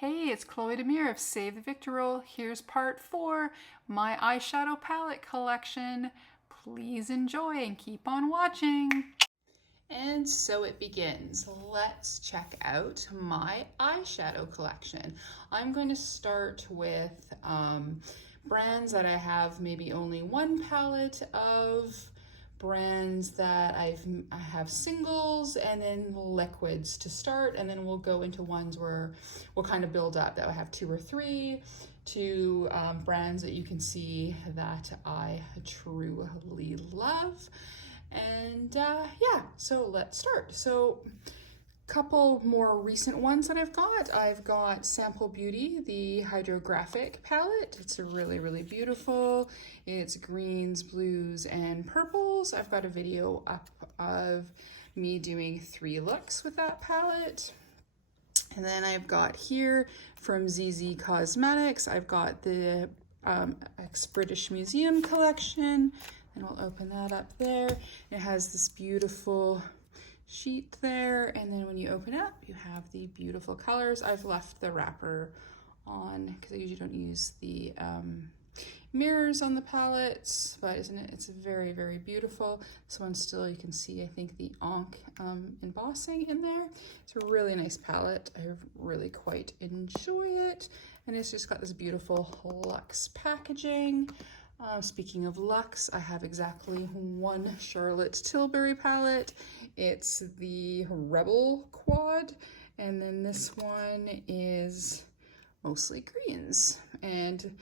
Hey, it's Chloe Demir of Save the Victorial. Here's part 4, my eyeshadow palette collection. Please enjoy and keep on watching. And so it begins. Let's check out my eyeshadow collection. I'm going to start with brands that I have maybe only one palette of, brands that I have singles, and then liquids to start, and then we'll go into ones where we'll kind of build up. That I have 2 or 3 brands that you can see that I truly love. And yeah, so let's start. So couple more recent ones that I've got Sample Beauty, the hydrographic palette. It's really beautiful. It's greens, blues, and purples. I've got a video up of me doing 3 looks with that palette. And then I've got here from ZZ Cosmetics, I've got the Ex-British Museum collection, and I'll open that up there. It has this beautiful sheet there, and then when you open up you have the beautiful colors. I've left the wrapper on because I usually don't use the mirrors on the palettes, but isn't it, it's very beautiful. This one still, you can see I think the Ankh embossing in there. It's a really nice palette. I really quite enjoy it, and it's just got this beautiful luxe packaging. Speaking of luxe, I have exactly one Charlotte Tilbury palette. It's the Rebel Quad, and then this one is mostly greens. And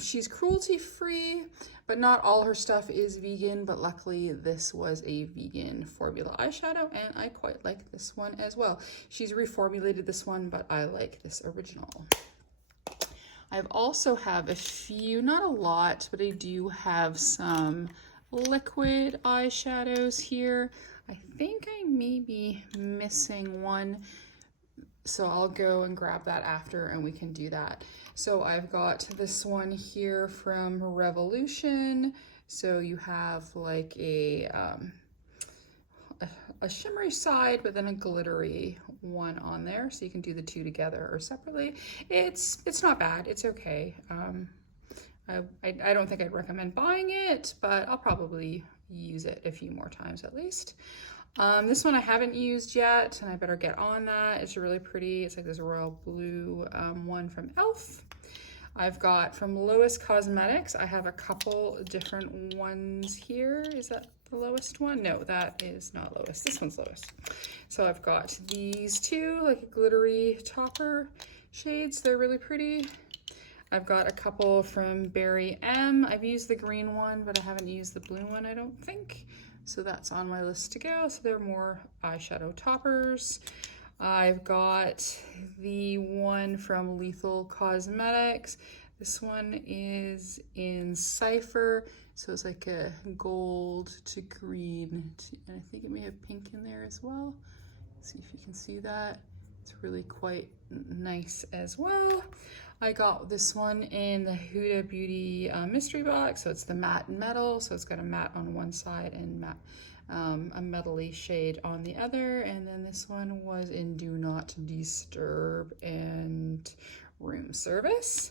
she's cruelty-free, but not all her stuff is vegan, but luckily this was a vegan formula eyeshadow, and I quite like this one as well. She's reformulated this one, but I like this original. I also have a few, not a lot, but I do have some liquid eyeshadows here. I think I may be missing one, so I'll go and grab that after and we can do that. So I've got this one here from Revolution. So you have like a shimmery side, but then a glittery one on there, so you can do the 2 together or separately. It's not bad, it's okay. I don't think I'd recommend buying it, but I'll probably use it a few more times at least. This one I haven't used yet, and I better get on that. It's really pretty. It's like this royal blue one from e.l.f. I've got from Lois Cosmetics. I have a couple different ones here. Is that the lowest one? No, that is not Lois. This one's Lois. So I've got these 2 like glittery topper shades. They're really pretty. I've got a couple from Berry M. I've used the green one, but I haven't used the blue one, I don't think. So that's on my list to go. So they're more eyeshadow toppers. I've got the one from Lethal Cosmetics. This one is in Cypher, so it's like a gold to green, and I think it may have pink in there as well. See if you can see that. It's really quite nice as well. I got this one in the Huda Beauty mystery box, so it's the matte metal, so it's got a matte on one side and matte, a metally shade on the other. And then this one was in Do Not Disturb and Room Service.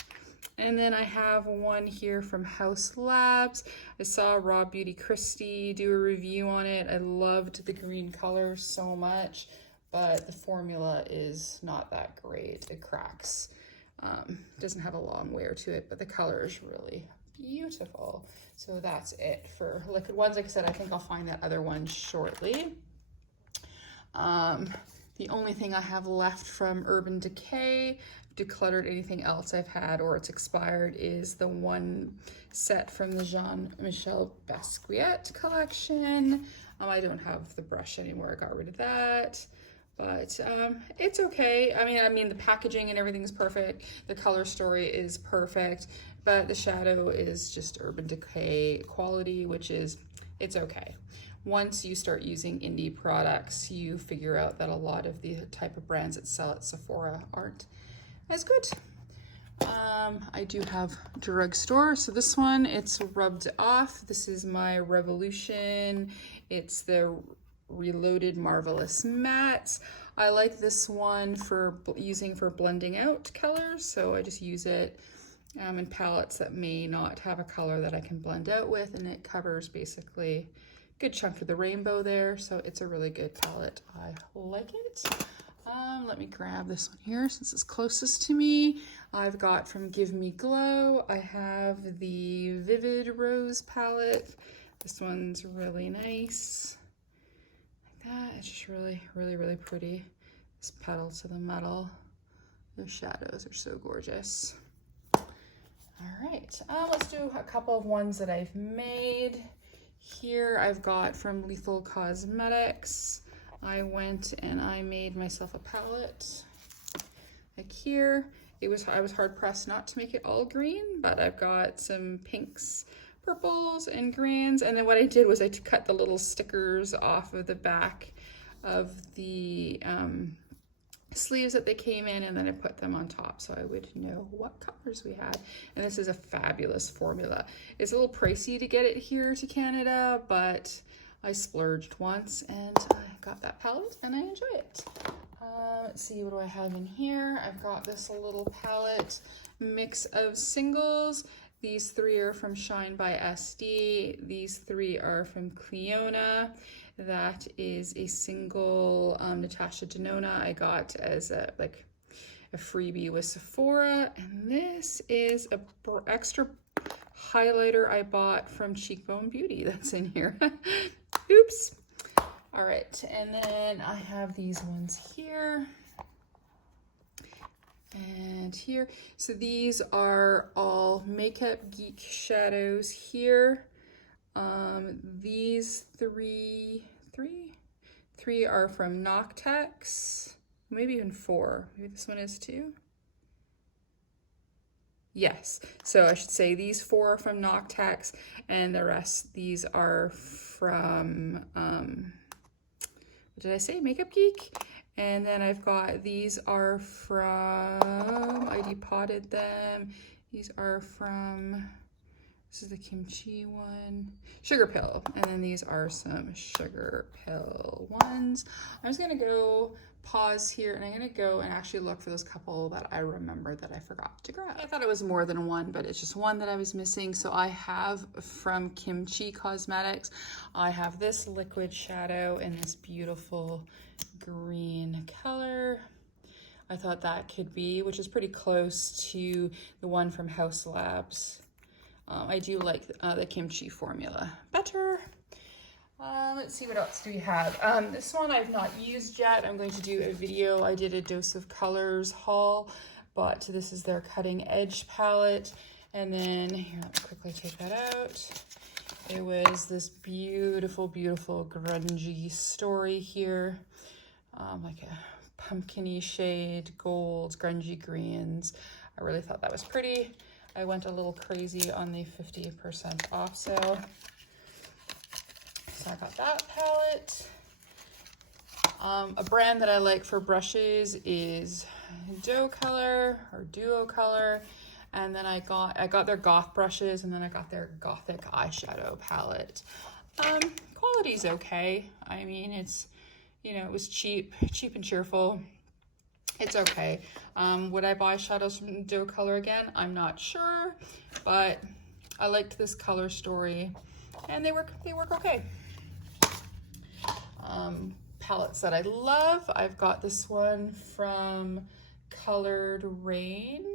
And then I have one here from House Labs. I saw Raw Beauty Christie do a review on it. I loved the green color so much, but the formula is not that great. It cracks. Doesn't have a long wear to it, but the color is really beautiful. So that's it for liquid ones. Like I said, I think I'll find that other one shortly. The only thing I have left from Urban Decay, decluttered anything else I've had or it's expired, is the one set from the Jean-Michel Basquiat collection. I don't have the brush anymore, I got rid of that. But it's okay. I mean, the packaging and everything is perfect. The color story is perfect, but the shadow is just Urban Decay quality, which is, it's okay. Once you start using indie products, you figure out that a lot of the type of brands that sell at Sephora aren't as good. I do have drugstore. So this one, it's rubbed off. This is my Revolution. It's the Reloaded Marvelous Mattes. I like this one for using for blending out colors, so I just use it in palettes that may not have a color that I can blend out with, and it covers basically a good chunk of the rainbow there, so it's a really good palette. I like it. Let me grab this one here since it's closest to me. I've got from Give Me Glow, I have the Vivid Rose palette. This one's really nice. Like that. It's just really, really, really pretty. This petal to the metal. The shadows are so gorgeous. All right, let's do a couple of ones that I've made. Here I've got from Lethal Cosmetics. I went and I made myself a palette. Like here, I was hard pressed not to make it all green, but I've got some pinks, purples, and greens. And then what I did was I cut the little stickers off of the back of the sleeves that they came in, and then I put them on top so I would know what colors we had. And this is a fabulous formula. It's a little pricey to get it here to Canada, but I splurged once and I got that palette and I enjoy it. Let's see, what do I have in here? I've got this little palette mix of singles. These three are from Shine by SD. These three are from Cleona. That is a single Natasha Denona I got as a freebie with Sephora. And this is a extra highlighter I bought from Cheekbone Beauty that's in here. Oops. All right, and then I have these ones here and here. So these are all Makeup Geek shadows here. These three are from Noctex, maybe even four. Maybe this one is too. Yes, so I should say these four are from Noctex, and the rest, these are from, what did I say, Makeup Geek? And then I've got, these are from, I depotted them. These are from, this is the kimchi one, Sugar Pill. And then these are some Sugar Pill ones. I'm just gonna go pause here and I'm gonna go and actually look for those couple that I remember that I forgot to grab. I thought it was more than one, but it's just one that I was missing. So I have from Kimchi Cosmetics, I have this liquid shadow in this beautiful green color. I thought that could be, which is pretty close to the one from House Labs. I do like the kimchi formula better. Let's see, what else do we have? This one I've not used yet. I'm going to do a video. I did a Dose of Colors haul, but this is their Cutting Edge palette. And then, here, let me quickly take that out. It was this beautiful, beautiful grungy story here. Like a pumpkin-y shade, golds, grungy greens. I really thought that was pretty. I went a little crazy on the 50% off sale. So I got that palette. A brand that I like for brushes is Duo Color. And then I got their goth brushes, and then I got their gothic eyeshadow palette. Quality's okay. I mean, it's, you know, it was cheap and cheerful. It's okay. Would I buy shadows from Duo Color again? I'm not sure, but I liked this color story and they work okay. Palettes that I love. I've got this one from Colored Rain,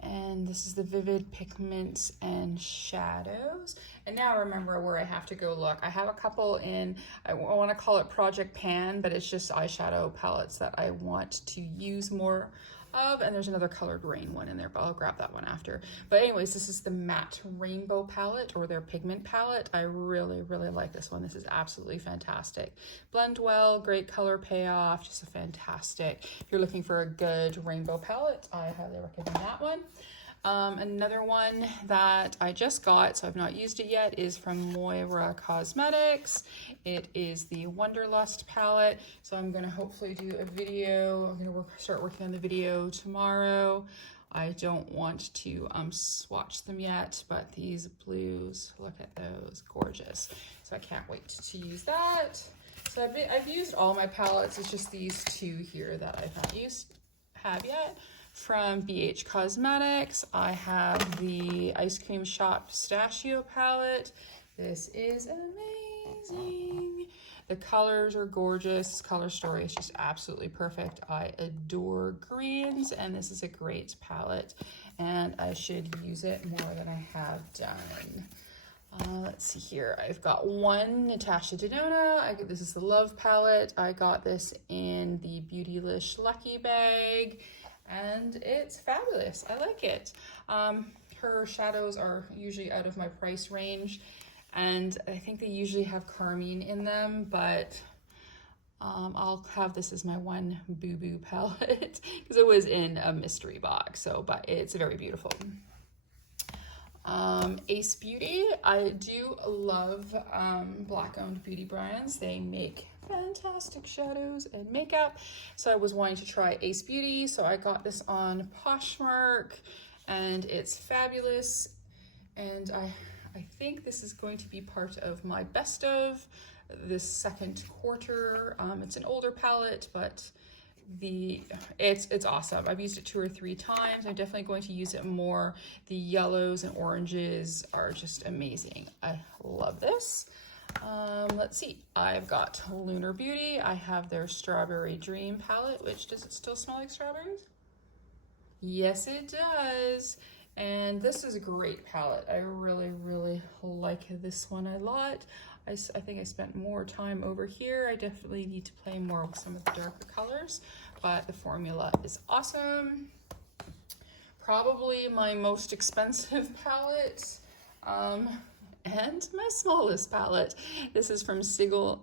and this is the Vivid Pigments and Shadows. And now I remember where I have to go look. I have a couple in, I want to call it Project Pan, but it's just eyeshadow palettes that I want to use more of. And there's another Colored Rain one in there, but I'll grab that one after. But anyways, this is the Matte Rainbow palette, or their pigment palette. I really, really like this one. This is absolutely fantastic. Blend well, great color payoff, just a fantastic. If you're looking for a good rainbow palette, I highly recommend that one. Another one that I just got, so I've not used it yet, is from Moira Cosmetics. It is the Wonderlust palette. So I'm going to hopefully do a video. I'm going to start working on the video tomorrow. I don't want to swatch them yet, but these blues, look at those, gorgeous. So I can't wait to use that. So So I've used all my palettes. It's just these two here that I've not have yet. From BH Cosmetics, I have the Ice Cream Shop Pistachio palette. This is amazing. The colors are gorgeous. Color story is just absolutely perfect. I adore greens, and this is a great palette, and I should use it more than I have done. Let's see here. I've got one Natasha Denona. This is the Love palette. I got this in the Beautylish Lucky bag, and it's fabulous. I like it. Her shadows are usually out of my price range, and I think they usually have carmine in them, but I'll have this as my one Boo Boo palette because it was in a mystery box. So, but it's very beautiful. Ace Beauty. I do love Black-owned beauty brands. They make fantastic shadows and makeup. So I was wanting to try Ace Beauty. So I got this on Poshmark, and it's fabulous. And I think this is going to be part of my best of this second quarter. It's an older palette, but it's awesome. I've used it 2 or 3 times. I'm definitely going to use it more. The yellows and oranges are just amazing. I love this. Let's see. I've got Lunar Beauty. I have their Strawberry Dream palette, which, does it still smell like strawberries? Yes, it does. And this is a great palette. I really, really like this one a lot. I think I spent more time over here. I definitely need to play more with some of the darker colors, but the formula is awesome. Probably my most expensive palette, and my smallest palette. This is from Sigil,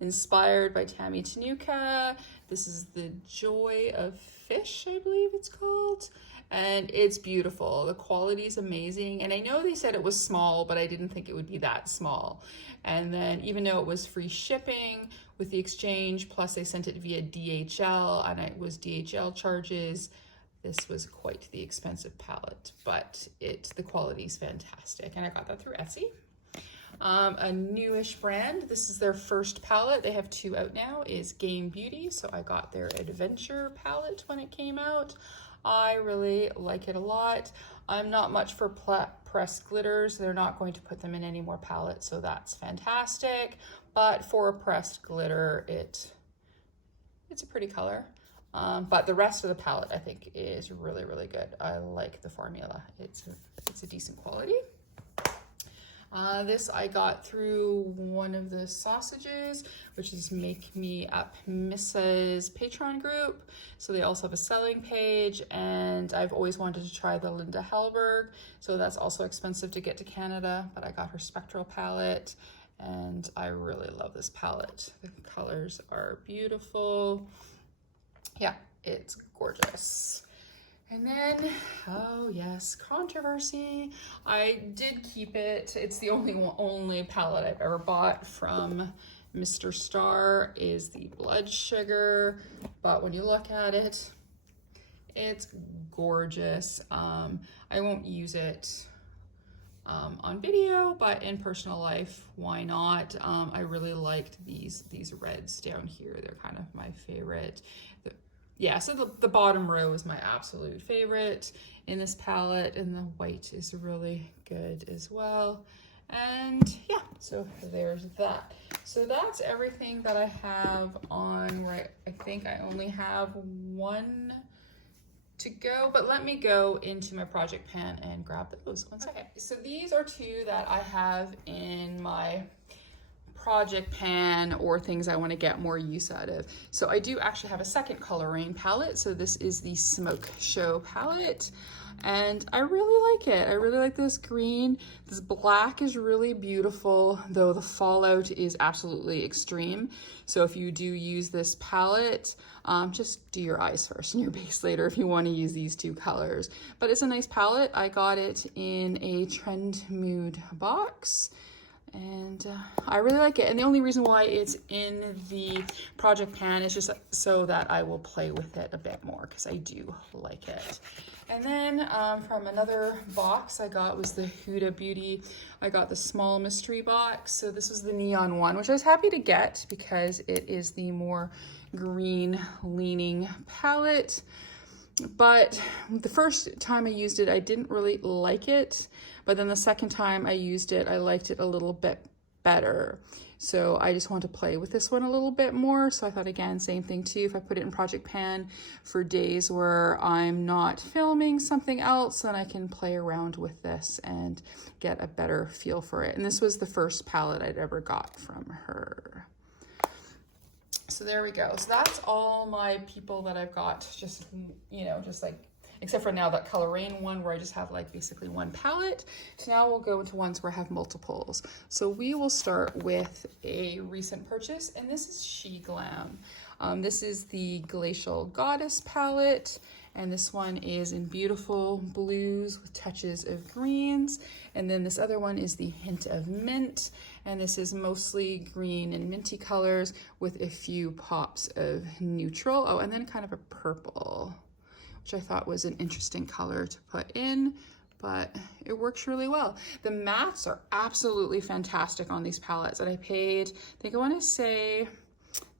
inspired by Tammy Tenuka. This is the Joy of Fish, I believe it's called. And it's beautiful. The quality is amazing. And I know they said it was small, but I didn't think it would be that small. And then even though it was free shipping with the exchange, plus they sent it via DHL, and it was DHL charges, this was quite the expensive palette, but the quality is fantastic. And I got that through Etsy. A newish brand, this is their first palette. They have 2 out now, is Game Beauty. So I got their Adventure palette when it came out. I really like it a lot. I'm not much for pressed glitters. They're not going to put them in any more palettes, so that's fantastic. But for a pressed glitter, it's a pretty color. But the rest of the palette, I think, is really, really good. I like the formula. It's a decent quality. This I got through one of the sausages, which is Make Me Up Mrs. Patreon group. So they also have a selling page, and I've always wanted to try the Linda Hellberg. So that's also expensive to get to Canada, but I got her Spectral palette, and I really love this palette. The colors are beautiful. Yeah, it's gorgeous. And then, oh yes, Controversy. I did keep it. It's the only palette I've ever bought from Mr. Star, is the Blood Sugar. But when you look at it, it's gorgeous. I won't use it on video, but in personal life, why not? I really liked these reds down here. They're kind of my favorite. Yeah, so the bottom row is my absolute favorite in this palette, and the white is really good as well. And yeah, so there's that. So that's everything that I have on right. I think I only have one to go, but let me go into my project pan and grab those. One second. Okay, so these are 2 that I have in my project pan, or things I want to get more use out of. So I do actually have a second coloring palette. So this is the Smoke Show palette, and I really like it. I really like this green. This black is really beautiful, though the fallout is absolutely extreme. So if you do use this palette, just do your eyes first and your base later if you want to use these 2 colors. But it's a nice palette. I got it in a Trend Mood box, and I really like it. And the only reason why it's in the project pan is just so that I will play with it a bit more, because I do like it. And then from another box I got was the Huda Beauty. I got the small mystery box. So this was the neon one, which I was happy to get because it is the more green leaning palette. But the first time I used it, I didn't really like it. But then the second time I used it, I liked it a little bit better. So I just want to play with this one a little bit more. So I thought, again, same thing too. If I put it in Project Pan for days where I'm not filming something else, then I can play around with this and get a better feel for it. And this was the first palette I'd ever got from her. So there we go. So that's all my people that I've got, just, you know, just like, except for now that Color Rain one where I just have like basically one palette. So now we'll go into ones where I have multiples. So we will start with a recent purchase, and this is She Glam. This is the Glacial Goddess palette, and this one is in beautiful blues with touches of greens. And then this other one is the Hint of Mint, and this is mostly green and minty colors with a few pops of neutral. Oh, and then kind of a purple, which I thought was an interesting color to put in, but it works really well. The mattes are absolutely fantastic on these palettes, and I paid, I think I want to say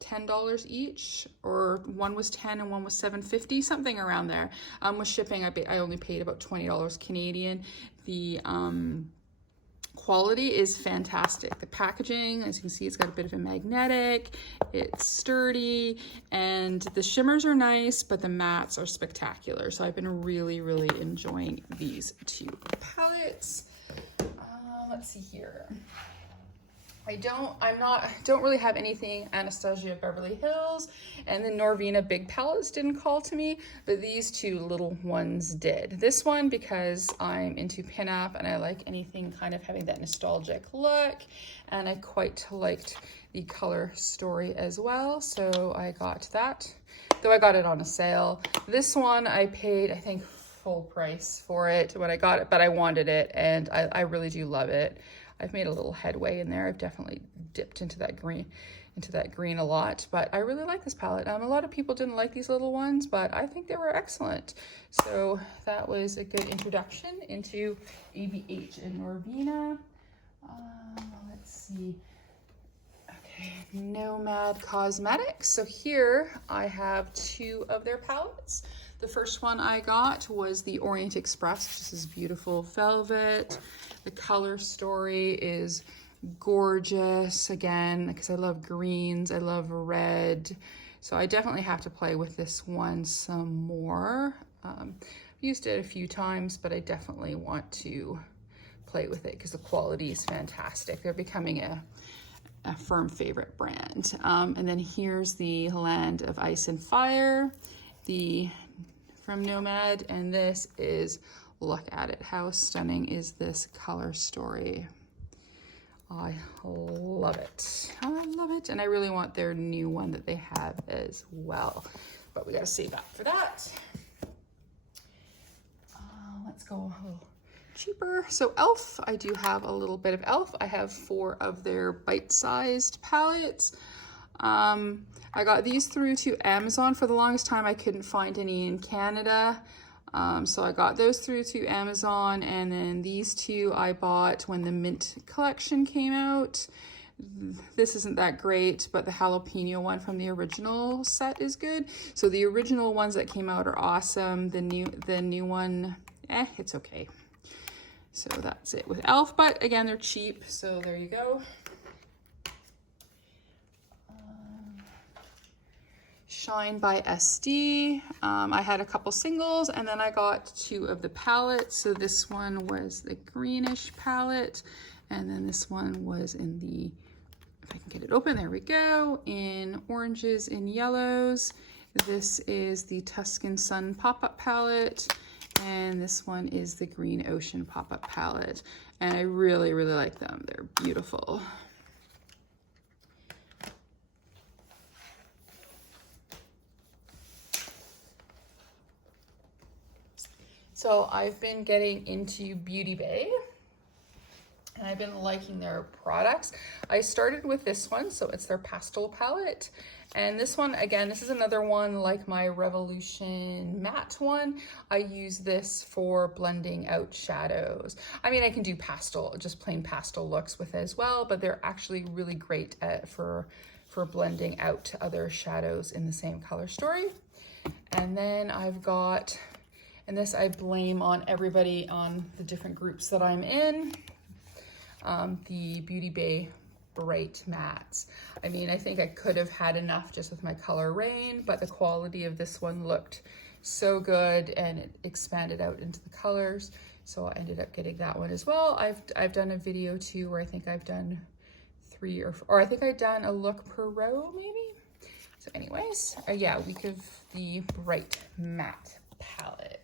$10 each, or one was 10 and one was $7.50, something around there. With shipping, I only paid about $20 Canadian. The quality is fantastic. The packaging, as you can see, it's got a bit of a magnetic, it's sturdy, and the shimmers are nice, but the mattes are spectacular. So I've been really, really enjoying these two palettes. Let's see here. I don't really have anything Anastasia Beverly Hills, and the Norvina big palettes didn't call to me, but these two little ones did. This one because I'm into pinup and I like anything kind of having that nostalgic look, and I quite liked the color story as well, so I got that, though I got it on a sale. This one I paid, I think, full price for it when I got it, but I wanted it, and I really do love it. I've made a little headway in there. I've definitely dipped into that green a lot, but I really like this palette. A lot of people didn't like these little ones, but I think they were excellent. So that was a good introduction into ABH and Norvina. Let's see. Okay, Nomad Cosmetics. So here I have two of their palettes. The first one I got was the Orient Express, which is beautiful velvet. The color story is gorgeous, again, because I love greens, I love red. So I definitely have to play with this one some more. I've used it a few times, but I definitely want to play with it because the quality is fantastic. They're becoming a firm favorite brand. And then here's the Land of Ice and Fire, from Nomad, and this is, look at it, how stunning is this color story. I love it. I love it, and I really want their new one that they have as well, but we gotta save up for that. Let's go a little cheaper. So e.l.f., I do have a little bit of e.l.f. I have 4 of their bite-sized palettes. I got these through to Amazon. For the longest time, I couldn't find any in Canada. So I got those through to Amazon, and then these two I bought when the Mint collection came out. This isn't that great, but the jalapeno one from the original set is good. So the original ones that came out are awesome. The new one, it's okay. So that's it with e.l.f., but again, they're cheap, so there you go. Shine by SD. I had a couple singles, and then I got 2 of the palettes. So this one was the greenish palette, and then this one was in the, if I can get it open, there we go, in oranges and yellows. This is the Tuscan Sun pop-up palette, and this one is the Green Ocean pop-up palette. And I really, really like them. They're beautiful. So I've been getting into Beauty Bay, and I've been liking their products. I started with this one, so it's their pastel palette, And this one, again, this is another one like my Revolution matte one. I use this for blending out shadows. I mean, I can do pastel, just plain pastel looks with it as well, but they're actually really great for blending out other shadows in the same color story. And then I've got, and this I blame on everybody on the different groups that I'm in, the Beauty Bay Bright Mattes. I mean, I think I could have had enough just with my Color Rain, but the quality of this one looked so good and it expanded out into the colors. So I ended up getting that one as well. I've done a video too where I think I've done 3 or I think I've done a look per row maybe. So anyways, yeah, week of the Bright Matte palette.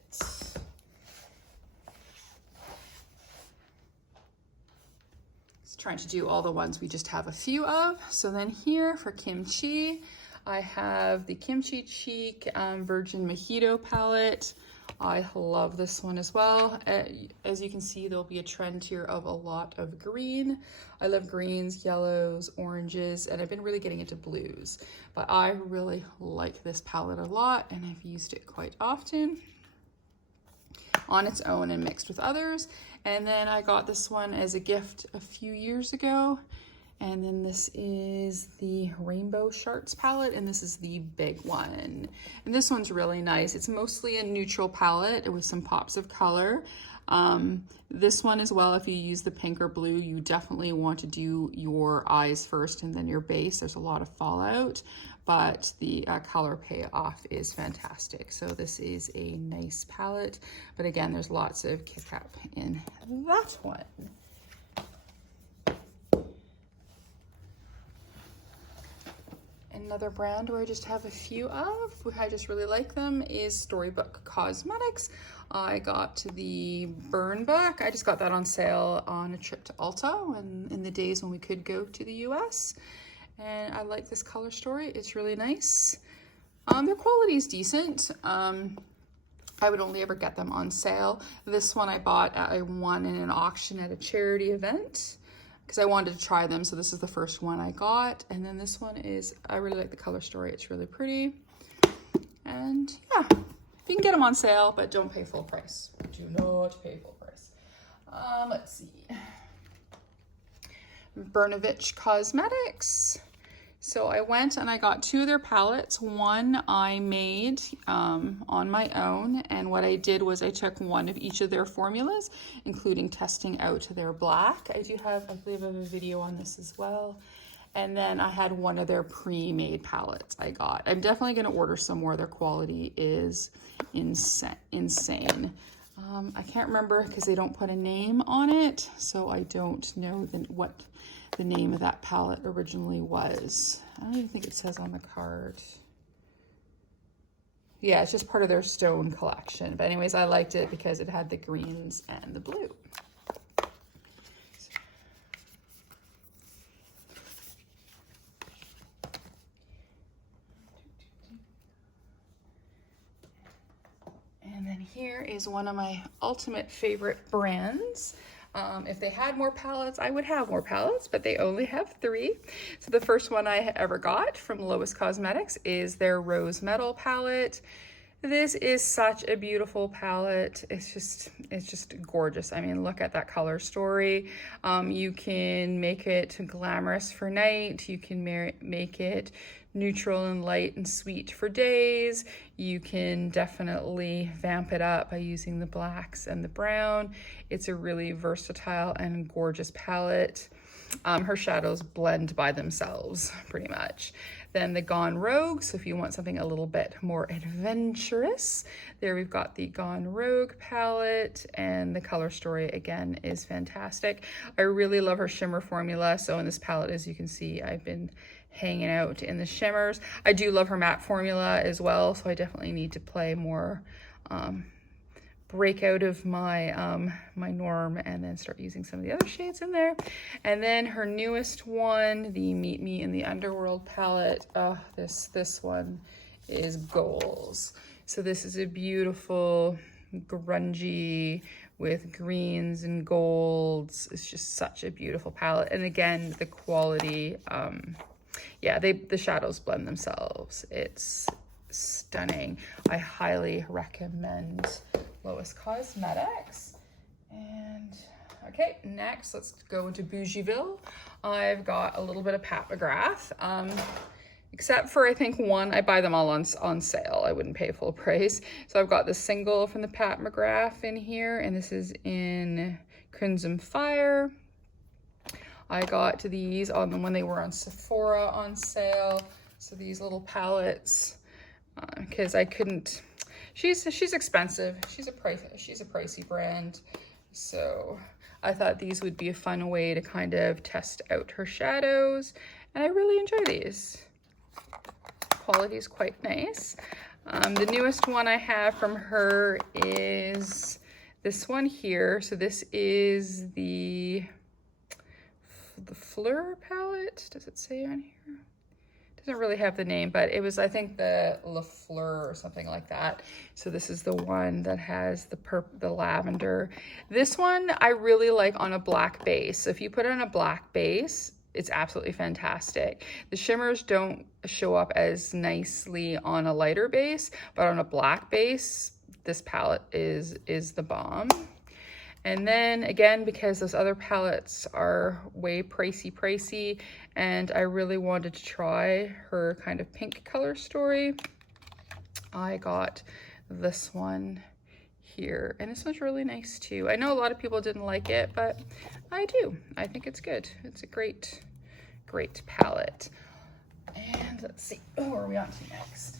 Trying to do all the ones we just have a few of. So then here for Kimchi, I have the Kimchi Cheek Virgin Mojito palette. I love this one as well. As you can see, there'll be a trend here of a lot of green. I love greens, yellows, oranges, and I've been really getting into blues. But I really like this palette a lot, and I've used it quite often on its own and mixed with others. And then I got this one as a gift a few years ago. And then this is the Rainbow Sharks palette, and this is the big one. And this one's really nice. It's mostly a neutral palette with some pops of color. This one as well, if you use the pink or blue, you definitely want to do your eyes first and then your base. There's a lot of fallout, but the color payoff is fantastic. So this is a nice palette, but again, there's lots of kick up in that one. Another brand where I just have a few of, I just really like them, is Storybook Cosmetics. I got the Burn Book. I just got that on sale on a trip to Ulta in the days when we could go to the US. And I like this color story. It's really nice. Their quality is decent. I would only ever get them on sale. This one I bought I won in an auction at a charity event because I wanted to try them. So this is the first one I got. And then this one is, I really like the color story. It's really pretty. And yeah, you can get them on sale, but don't pay full price. Do not pay full price. Let's see. Brenovich Cosmetics. So I went and I got 2 of their palettes. One I made on my own, and what I did was I took one of each of their formulas, including testing out their black. I believe I have a video on this as well. And then I had one of their pre-made palettes I got. I'm definitely going to order some more. Their quality is insane. I can't remember because they don't put a name on it, so I don't know what the name of that palette originally was. I don't even think it says on the card. Yeah, it's just part of their stone collection. But anyways, I liked it because it had the greens and the blue. And then here is one of my ultimate favorite brands. If they had more palettes, I would have more palettes, but they only have 3. So the first one I ever got from Lois Cosmetics is their Rose Metal palette. This is such a beautiful palette. It's just gorgeous. I mean, look at that color story. You can make it glamorous for night. You can make it neutral and light and sweet for days. You can definitely vamp it up by using the blacks and the brown. It's a really versatile and gorgeous palette. Her shadows blend by themselves pretty much. Then the Gone Rogue, so if you want something a little bit more adventurous, there we've got the Gone Rogue palette, and the color story again is fantastic. I really love her shimmer formula. So in this palette, as you can see, I've been hanging out in the shimmers. I do love her matte formula as well, so I definitely need to play more, break out of my my norm and then start using some of the other shades in there. And then her newest one, the Meet Me in the Underworld palette. This one is goals. So this is a beautiful grungy with greens and golds. It's just such a beautiful palette. And again, the quality, yeah, the shadows blend themselves. It's stunning. I highly recommend Lois Cosmetics. And okay, next let's go into Bougieville. I've got a little bit of Pat McGrath. Except for I think one, I buy them all on sale. I wouldn't pay full price. So I've got the single from the Pat McGrath in here, and this is in Crimson Fire. I got these on them when they were on Sephora on sale. So these little palettes, because I couldn't. She's expensive. She's a pricey brand. So I thought these would be a fun way to kind of test out her shadows, and I really enjoy these. Quality is quite nice. The newest one I have from her is this one here. So this is the Fleur palette. Does it say on here? Doesn't really have the name, but it was, I think, the La Fleur or something like that. So this is the one that has the lavender. This one I really like on a black base. So if you put it on a black base, it's absolutely fantastic. The shimmers don't show up as nicely on a lighter base, but on a black base, this palette is the bomb. And then again, because those other palettes are way pricey, and I really wanted to try her kind of pink color story, I got this one here. And this one's really nice too. I know a lot of people didn't like it, but I do. I think it's good. It's a great palette. And let's see, who are we on to next?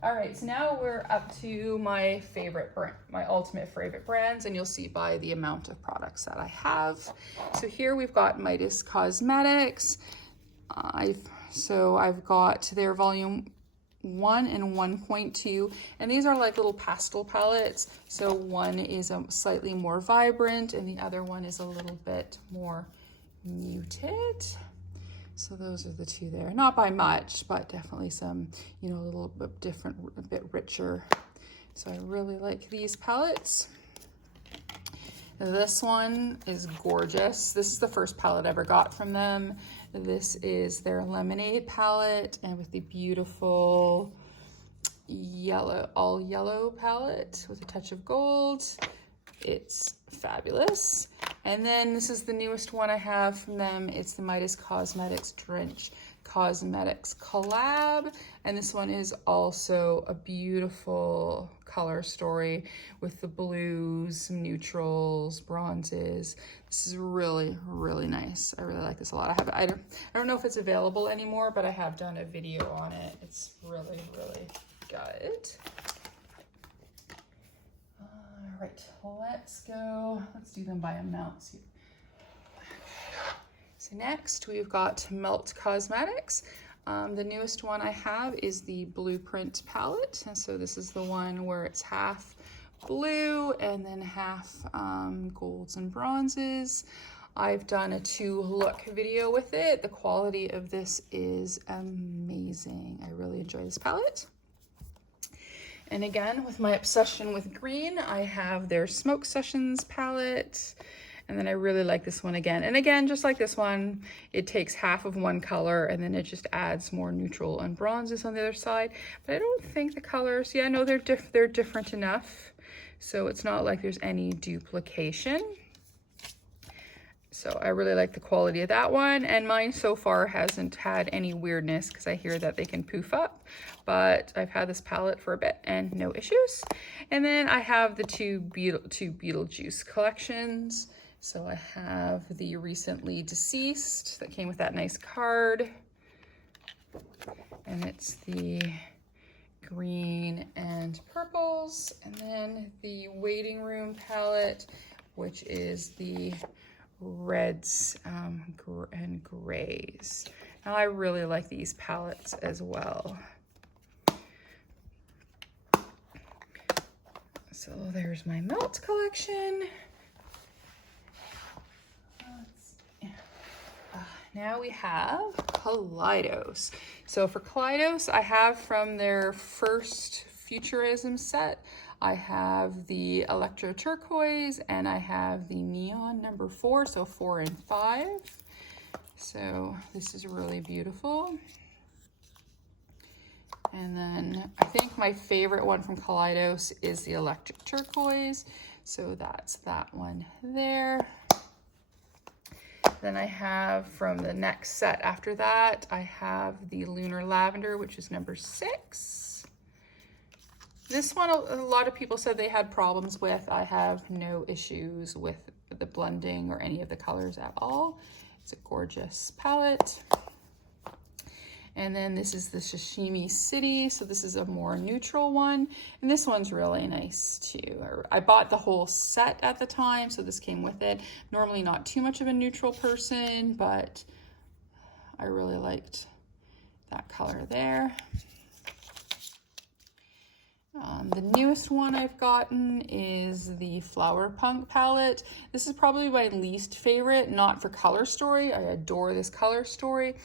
All right, so now we're up to my favorite brand, my ultimate favorite brands, and you'll see by the amount of products that I have. So here we've got Midas Cosmetics. I've got their volume 1 and 1.2, and these are like little pastel palettes. So one is a slightly more vibrant and the other one is a little bit more muted. So those are the two there. Not by much, but definitely some, you know, a little bit different, a bit richer. So I really like these palettes. This one is gorgeous. This is the first palette I ever got from them. This is their Lemonade palette, and with the beautiful yellow, all yellow palette with a touch of gold. It's fabulous. And then this is the newest one I have from them. It's the Midas Cosmetics Drench Cosmetics collab, and this one is also a beautiful color story with the blues, neutrals, bronzes. This is really nice. I really like this a lot. I don't know if it's available anymore, but I have done a video on it. It's really good. All right, let's do them by amounts here. So next we've got Melt Cosmetics. The newest one I have is the Blueprint palette. And so this is the one where it's half blue and then half golds and bronzes. I've done a 2-look video with it. The quality of this is amazing. I really enjoy this palette. And again, with my obsession with green, I have their Smoke Sessions palette. And then I really like this one again. And again, just like this one, it takes half of one color and then it just adds more neutral and bronzes on the other side. But I don't think the colors, yeah, no, they're different enough. So it's not like there's any duplication. So I really like the quality of that one. And mine so far hasn't had any weirdness because I hear that they can poof up. But I've had this palette for a bit and no issues. And then I have the two Beetlejuice collections. So I have the Recently Deceased that came with that nice card. And it's the green and purples. And then the Waiting Room palette, which is the reds and grays. Now I really like these palettes as well. So there's my Melt collection. Now we have Clydos. So for Clydos, I have from their first Futurism set, I have the Electro Turquoise and I have the Neon number 4, so 4 and 5. So this is really beautiful. And then I think my favorite one from Clydos is the electric turquoise. So that's that one there. Then I have from the next set after that, I have the lunar lavender, which is number 6. This one, a lot of people said they had problems with. I have no issues with the blending or any of the colors at all. It's a gorgeous palette. And then this is the Sashimi City. So this is a more neutral one. And this one's really nice too. I bought the whole set at the time, so this came with it. Normally not too much of a neutral person, but I really liked that color there. The newest one I've gotten is the Flower Punk palette. This is probably my least favorite, not for color story. I adore this color story.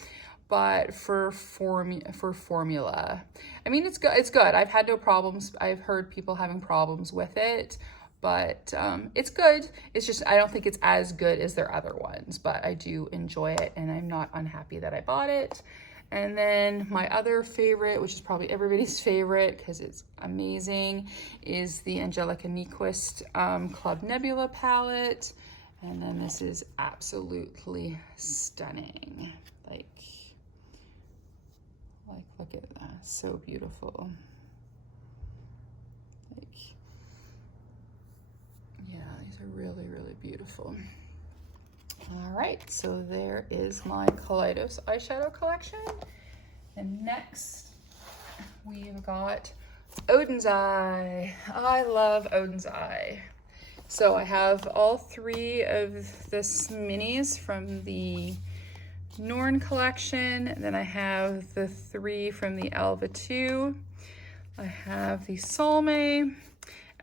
But for formula, I mean, it's good. It's good. I've had no problems. I've heard people having problems with it, but it's good. It's just, I don't think it's as good as their other ones, but I do enjoy it and I'm not unhappy that I bought it. And then my other favorite, which is probably everybody's favorite because it's amazing, is the Angelica Nyquist Club Nebula palette. And then this is absolutely stunning. Like, look at that, so beautiful. Like, yeah, these are really, really beautiful. All right, so there is my Clydos eyeshadow collection. And next, we've got Odins Eye. I love Odins Eye. So I have all 3 of this minis from the Norn collection. Then I have the 3 from the Alva 2. I have the Salme,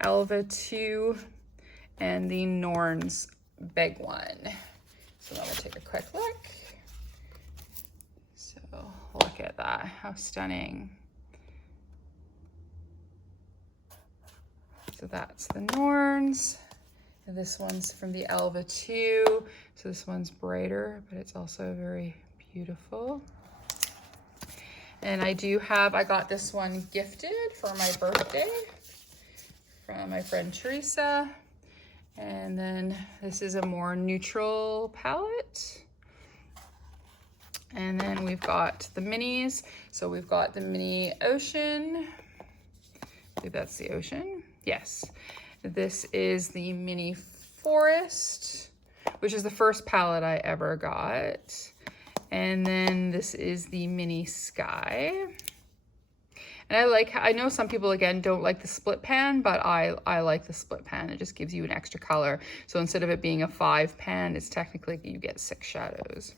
Alva 2, and the Norn's big one. So I'm gonna take a quick look. So look at that, how stunning. So that's the Norns. And this one's from the Alva 2. So this one's brighter, but it's also very beautiful. And I got this one gifted for my birthday from my friend Teresa. And then this is a more neutral palette. And then we've got the minis. So we've got the mini Ocean. I think that's the Ocean. Yes. This is the mini Forest, which is the first palette I ever got. And then this is the mini Sky. And I know some people, again, don't like the split pan, but I like the split pan. It just gives you an extra color. So instead of it being a 5 pan, it's technically, you get 6 shadows.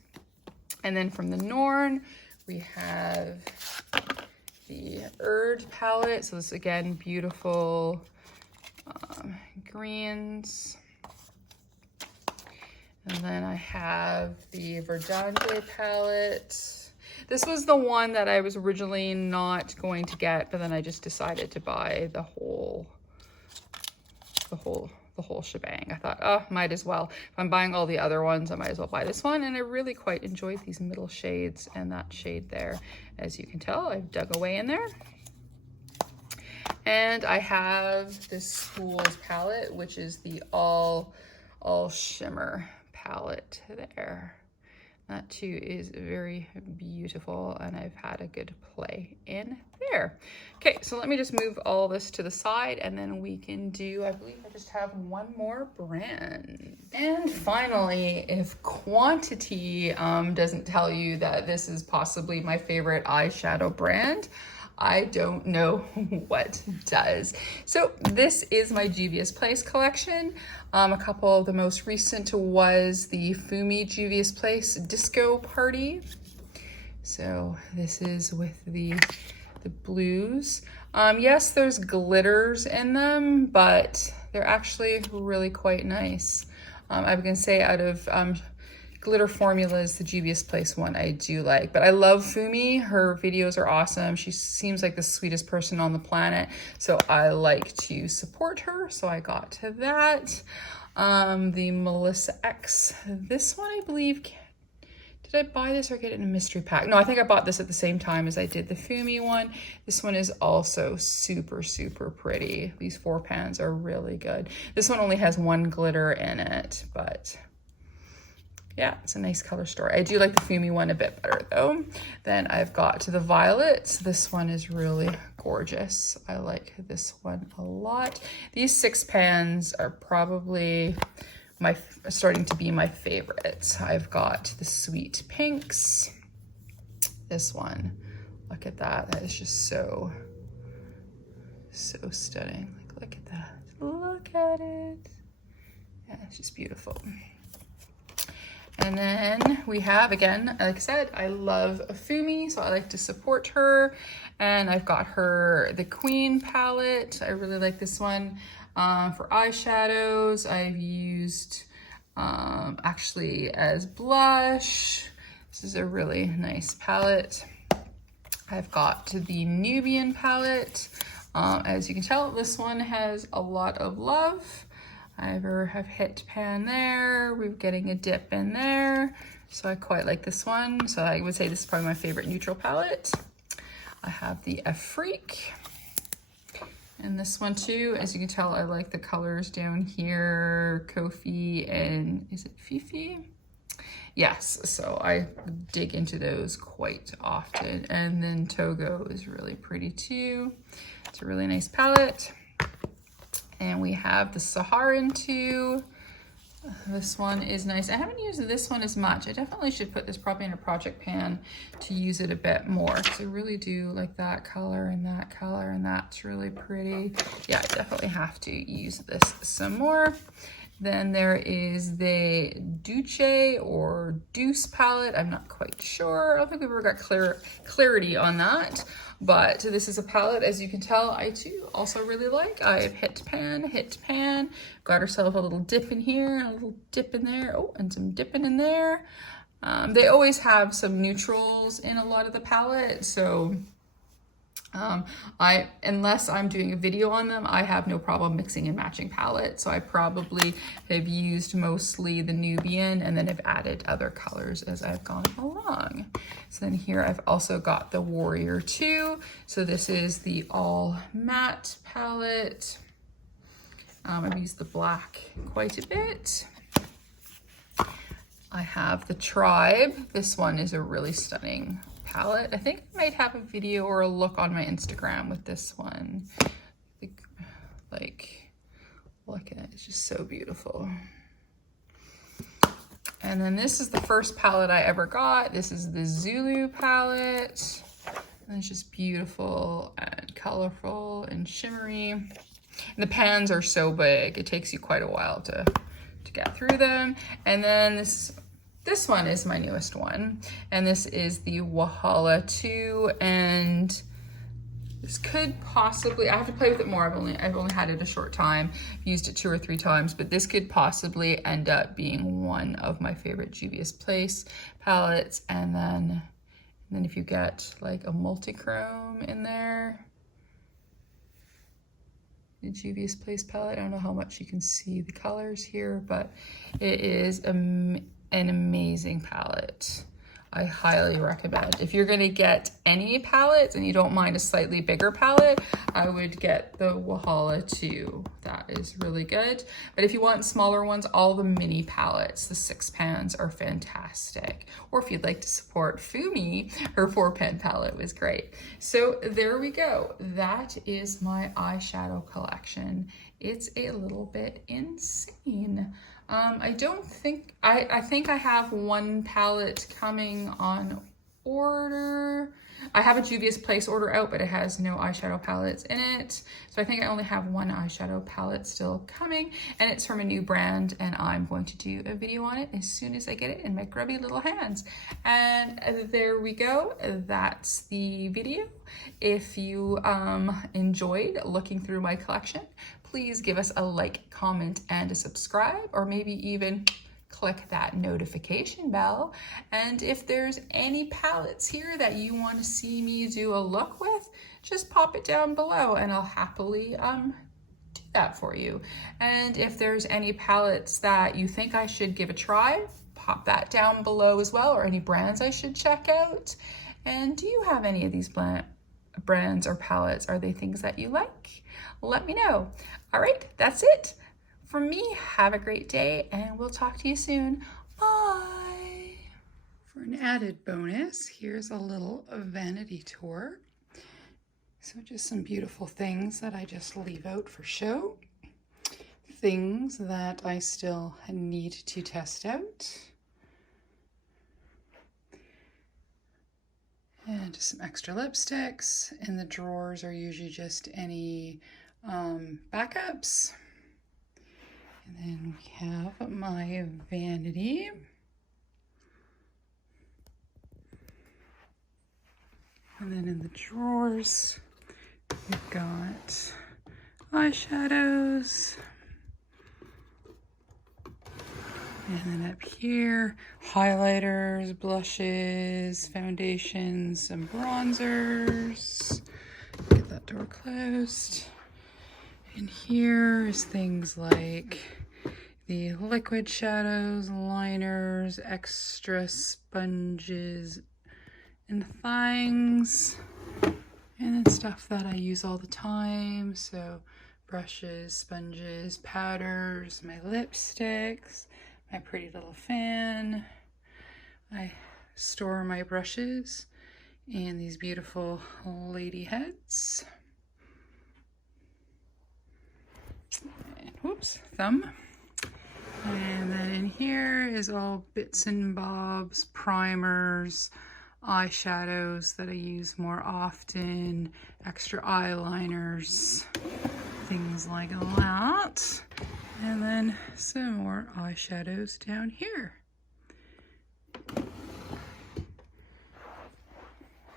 And then from the Norn, we have the Erd palette. So this, again, beautiful greens. And then I have the Verdante palette. This was the one that I was originally not going to get, but then I just decided to buy the whole shebang. I thought, oh, might as well. If I'm buying all the other ones, I might as well buy this one. And I really quite enjoyed these middle shades and that shade there. As you can tell, I've dug away in there. And I have this Schools palette, which is the all shimmer palette there. That too is very beautiful, and I've had a good play in there. Okay, so let me just move all this to the side, and then we can do, I believe I just have one more brand. And finally, if quantity doesn't tell you that this is possibly my favorite eyeshadow brand, I don't know what does. So this is my Juvia's Place collection. A couple of the most recent was the Fumi Juvia's Place Disco Party. So this is with the blues. Yes, there's glitters in them, but they're actually really quite nice. I can say out of glitter formulas, the Juvia's Place one I do like, but I love Fumi. Her videos are awesome. She seems like the sweetest person on the planet, so I like to support her, so I got to that. The Melissa X, this one I believe, did Did I buy this or get it in a mystery pack? No, I think I bought this at the same time as I did the Fumi one. This one is also super, super pretty. These 4 pans are really good. This one only has 1 glitter in it, but yeah, it's a nice color story. I do like the Fumi one a bit better though. Then I've got the Violets. This one is really gorgeous. I like this one a lot. These 6 pans are probably starting to be my favorites. I've got the Sweet Pinks. This one, look at that. That is just so stunning. Like, look at that. Look at it. Yeah, it's just beautiful. And then we have, again, like I said, I love Fumi, so I like to support her. And I've got her the Queen palette. I really like this one. For eyeshadows, I've used actually as blush. This is a really nice palette. I've got the Nubian palette. As you can tell, this one has a lot of love. I have hit pan there. We're getting a dip in there. So I quite like this one. So I would say this is probably my favorite neutral palette. I have the Afrique. And this one too, as you can tell, I like the colors down here, Kofi and is it Fifi? Yes, so I dig into those quite often. And then Togo is really pretty too. It's a really nice palette. And we have the Saharan too. This one is nice. I haven't used this one as much. I definitely should put this probably in a project pan to use it a bit more, because I really do like that color, and that's really pretty. Yeah, I definitely have to use this some more. Then there is the Duce or Deuce palette. I'm not quite sure. I don't think we've ever got clarity on that. But this is a palette, as you can tell, I too also really like. I've hit pan, got herself a little dip in here, a little dip in there, oh, and some dipping in there. They always have some neutrals in a lot of the palette, so unless I'm doing a video on them, I have no problem mixing and matching palettes. So I probably have used mostly the Nubian and then have added other colors as I've gone along. So then here I've also got the Warrior 2. So this is the all matte palette. I've used the black quite a bit. I have the Tribe. This one is a really stunning palette. I think I might have a video or a look on my Instagram with this one. Like, look at it, it's just so beautiful. And then this is the first palette I ever got. This is the Zulu palette. And it's just beautiful and colorful and shimmery. And the pans are so big, it takes you quite a while to get through them. And then this one is my newest one, and this is the Wahala 2, and this could possibly, I have to play with it more. I've only had it a short time, used it 2 or 3 times, but this could possibly end up being one of my favorite Juvia's Place palettes. And then if you get like a multi-chrome in there, the Juvia's Place palette, I don't know how much you can see the colors here, but it is an amazing palette. I highly recommend. If you're gonna get any palettes and you don't mind a slightly bigger palette, I would get the Wahala 2. That is really good. But if you want smaller ones, all the mini palettes, the 6 pans are fantastic. Or if you'd like to support Fumi, her 4-pan palette was great. So there we go. That is my eyeshadow collection. It's a little bit insane. I think I have 1 palette coming on order. I have a Juvia's Place order out, but it has no eyeshadow palettes in it. So I think I only have 1 eyeshadow palette still coming, and it's from a new brand, and I'm going to do a video on it as soon as I get it in my grubby little hands. And there we go. That's the video. If you enjoyed looking through my collection, please give us a like, comment, and a subscribe, or maybe even click that notification bell. And if there's any palettes here that you want to see me do a look with, just pop it down below and I'll happily do that for you. And if there's any palettes that you think I should give a try, pop that down below as well, or any brands I should check out. And do you have any of these brands or palettes? Are they things that you like? Let me know. All right, that's it from me. Have a great day, and we'll talk to you soon. Bye. For an added bonus, here's a little Vanity Tour. So just some beautiful things that I just leave out for show. Things that I still need to test out. And just some extra lipsticks. In the drawers are usually just any backups. And then we have my vanity. And then in the drawers, we've got eyeshadows. And then up here, highlighters, blushes, foundations, some bronzers. Get that door closed. And here is things like the liquid shadows, liners, extra sponges and things. And then stuff that I use all the time. So brushes, sponges, powders, my lipsticks, my pretty little fan. I store my brushes in these beautiful lady heads. And, whoops, thumb. And then in here is all bits and bobs, primers, eyeshadows that I use more often, extra eyeliners, things like that. And then some more eyeshadows down here.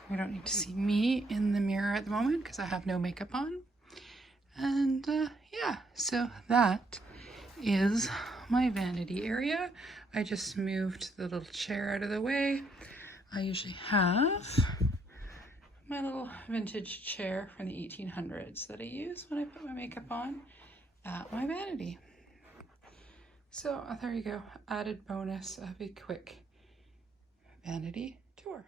You don't need to see me in the mirror at the moment because I have no makeup on. And yeah, so that is my vanity area. I just moved the little chair out of the way. I usually have my little vintage chair from the 1800s that I use when I put my makeup on at my vanity. So there you go, added bonus of a quick vanity tour.